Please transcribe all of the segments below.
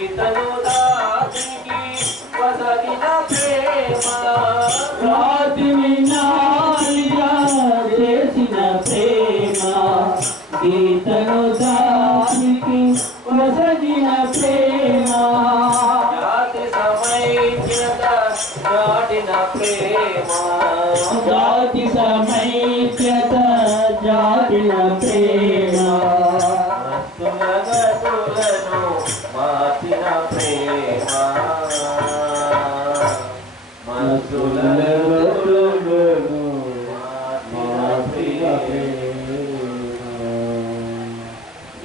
ಗೀತಲು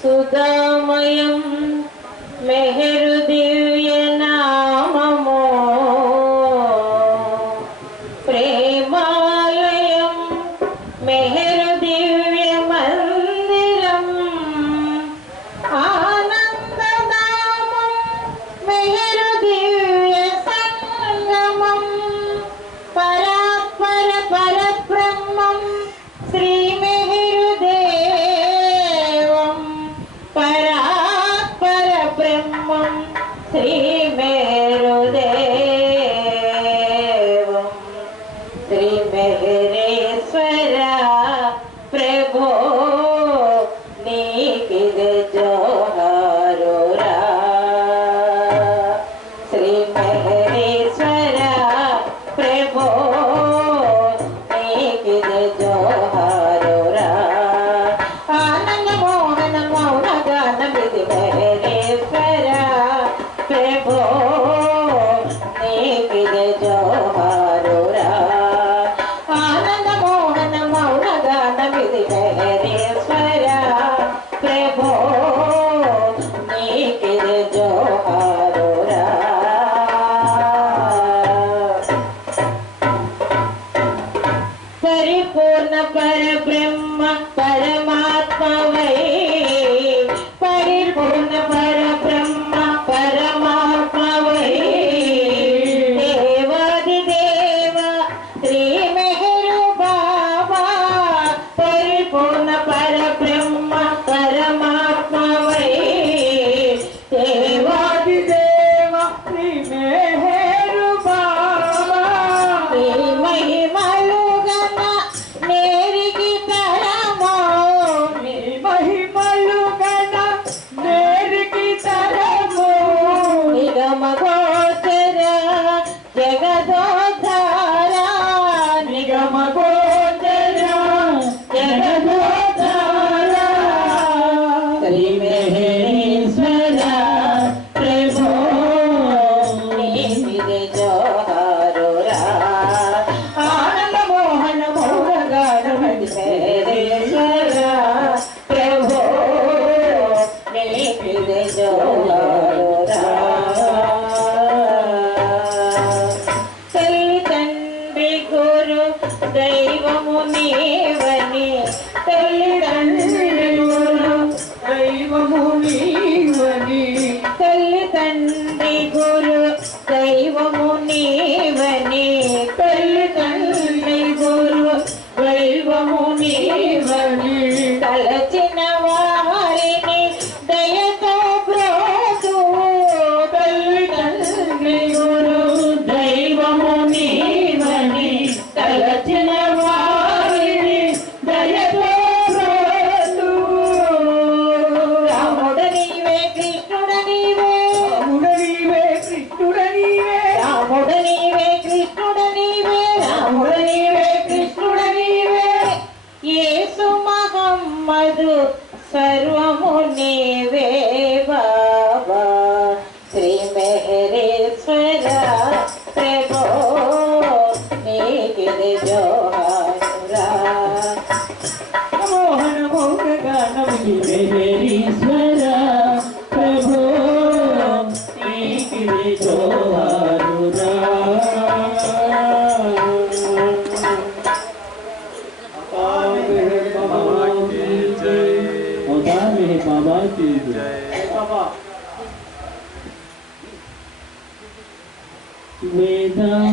सुदामयम मेहरु 어, 어.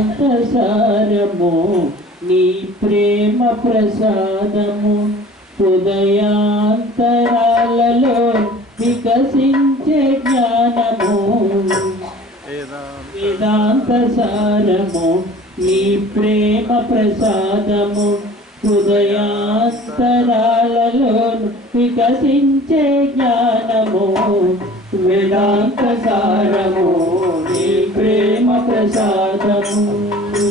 అంతసారము నీ ప్రేమ ప్రసాదము హృదయాంతరాలలో వికసించే జ్ఞానము. వేదాంతసారము నీ ప్రేమ ప్రసాదము హృదయాంతరాలలో వికసించే జ్ఞానము. వేదాంత సారము నీ ప్రేమ ప్రసాదము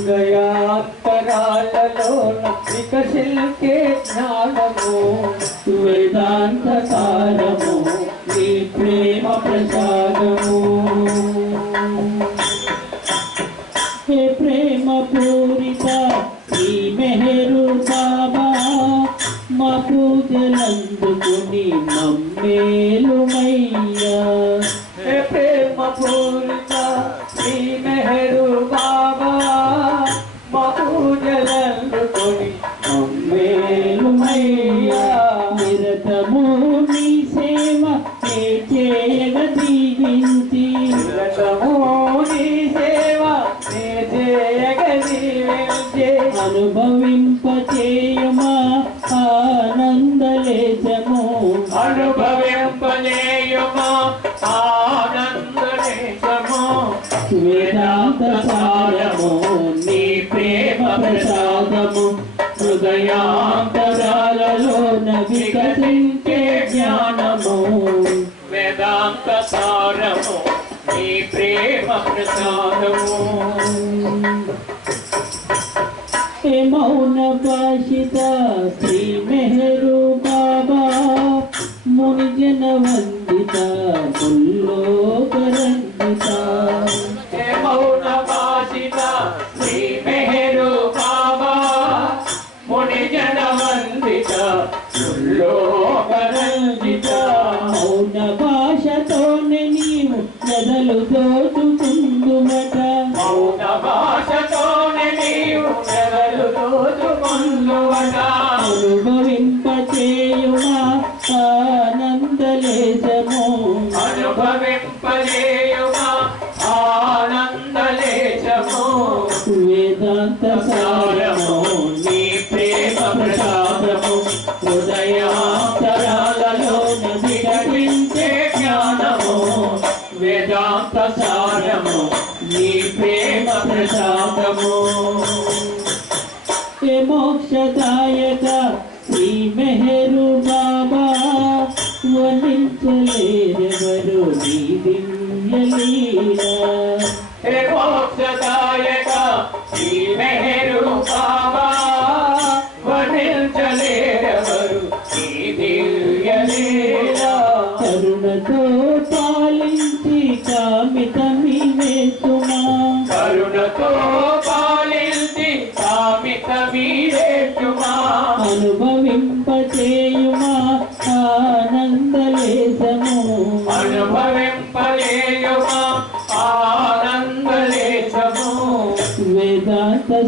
గయాత్పరాలలో వికసిల్కే జ్ఞానము వేదాంత సారము నీ ప్రేమ ప్రసాదము ప్రసాదము. హే మౌన భాషిత శ్రీ మెహరు బాబా మునిజన వందిత పుల్లోకరంజిత హే మౌన భాషిత శ్రీ మెహరు బాబా మునిజన వందిత పుల్లోకరంజిత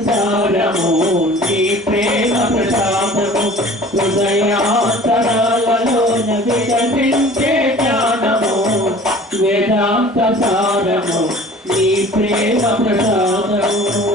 సారము నీ ప్రేమ ప్రసాదము హృదయాంతరాలలోన వికటించే జ్ఞానము వేదాంత సారము నీ ప్రేమ ప్రసాదము.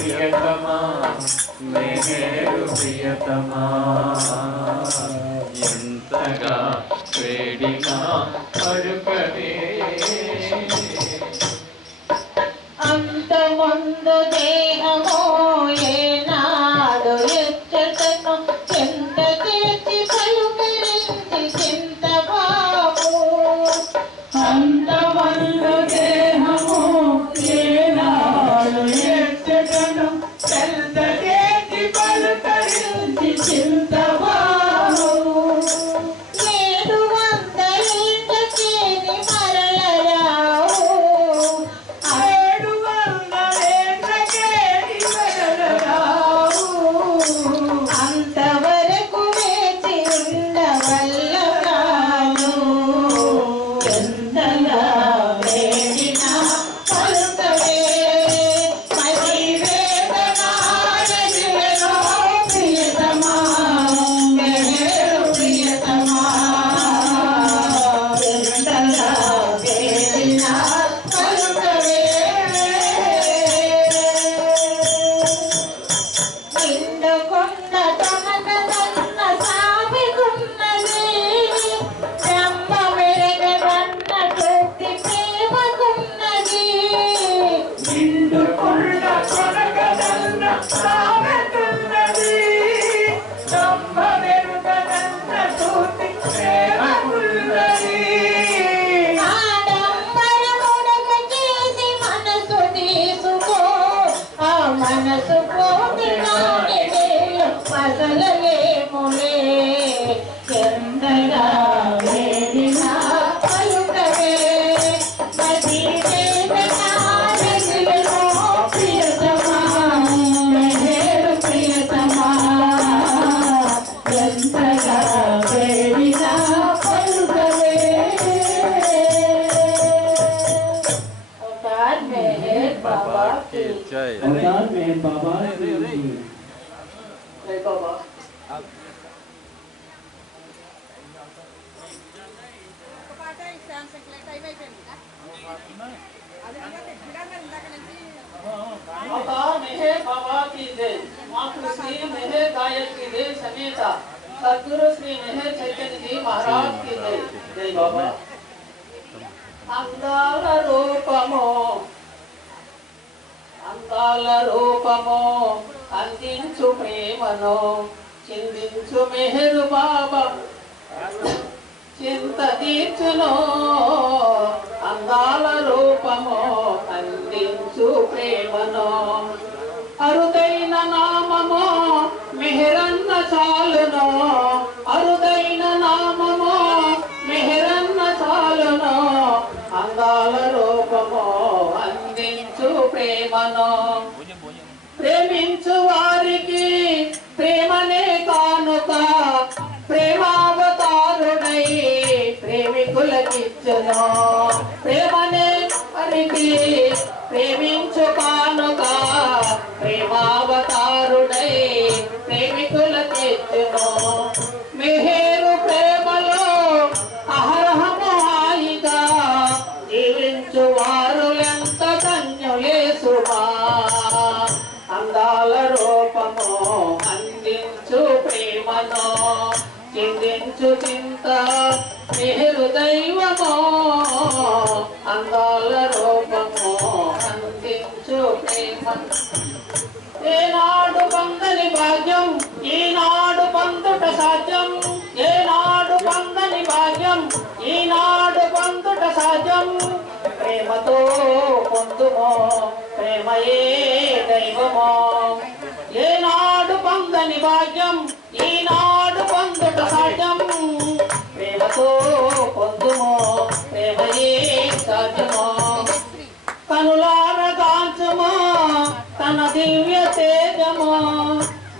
ప్రియతమా మేరు ప్రియతమా. ఎంతగా వేడినా పలుకవే అంత దేహము अवतार मेहर बाबा की जय मातृ श्री मेहर गायक की जय समेत सदगुरु श्री मेहर चैतन्य जी महाराज की जय जय बाबा అందాల రూపము అందాల రూపము అందించు ప్రేమను చిందించు మెహరు బాబా చింత తీర్చును అందాల రూపము అందించు ప్రేమను అరుదైన నామము మెహరన్న చాలు చింత మెహరు దైవమో అందాల రూపమో అందించు ప్రేమ. ఏనాడు పొందని భాగ్యం ఈనాడు పొందుట సాధ్యం. ఏనాడు పొందని భాగ్యం ఈనాడు పొందుట సాధ్యం. ప్రేమతో పొందుమో ప్రేమయే దైవమో. ఏనాడు పొందని భాగ్యం ఈనాడు ప్రేమతో పొందుమో ప్రేమయే సాధ్యమో కనులార గాంచమో తన దివ్య తేజమో.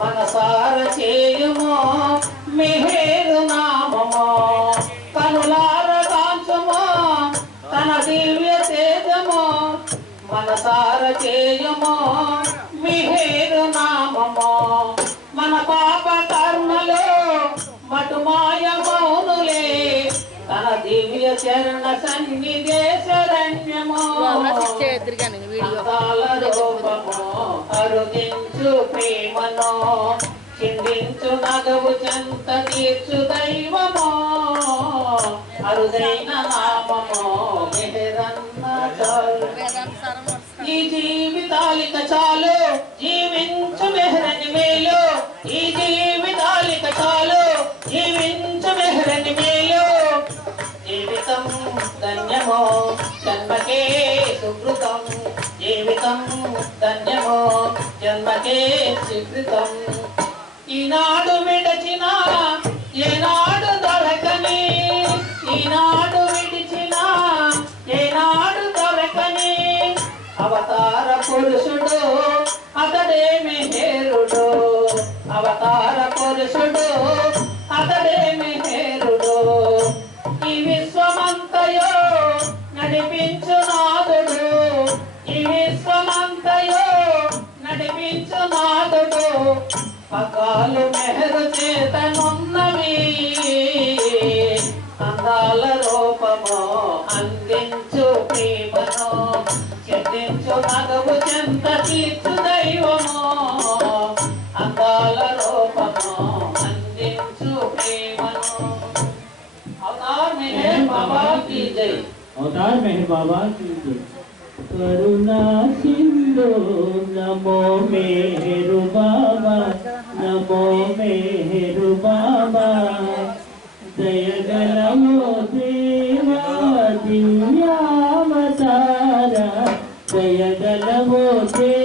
మనసార చేయుమో మెహేరు నామమో. కనులార గాంచమో తన దివ్య తేజమో. మనసార చేయుమో మిహేరు నామమో. మన పాప కర్మలో తన దివ్య చరణ సన్నిధే శరణ్యమో అరుదించు ప్రేమనో. నగవు చంత తీర్చు దైవమో. అరుదైన నామమో. ఈ జీవితాలిక చాలు. జీవించ సంస్కృతం జీవితం ధన్యమో జన్మకే స్వీకృతం. ఈనాడు విడచిన ఏనాడు अवतार मेहर बाबा करुणा सिंधु, नमो मेहरु बाबा, नमो मेहरु बाबा। जय गलो देवा दिव्यावतारा जय गलमो देवा …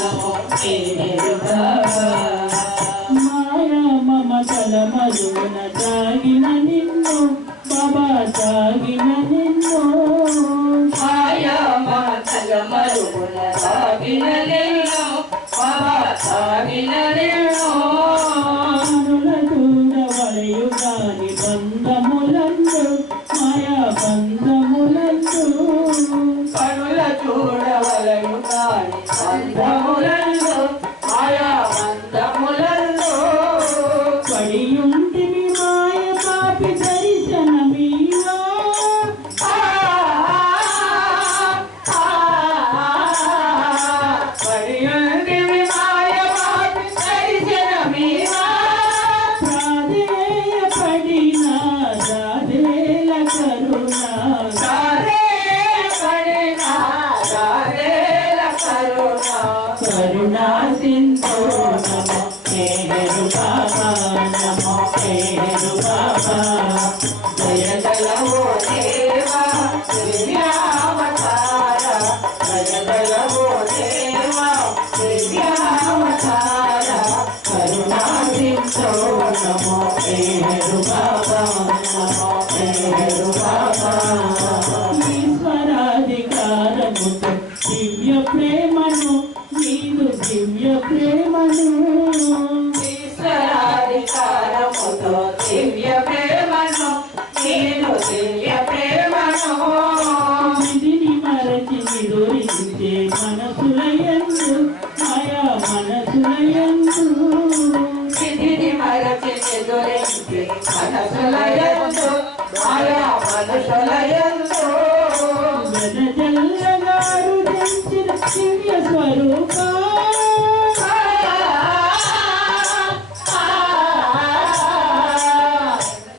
オッケー、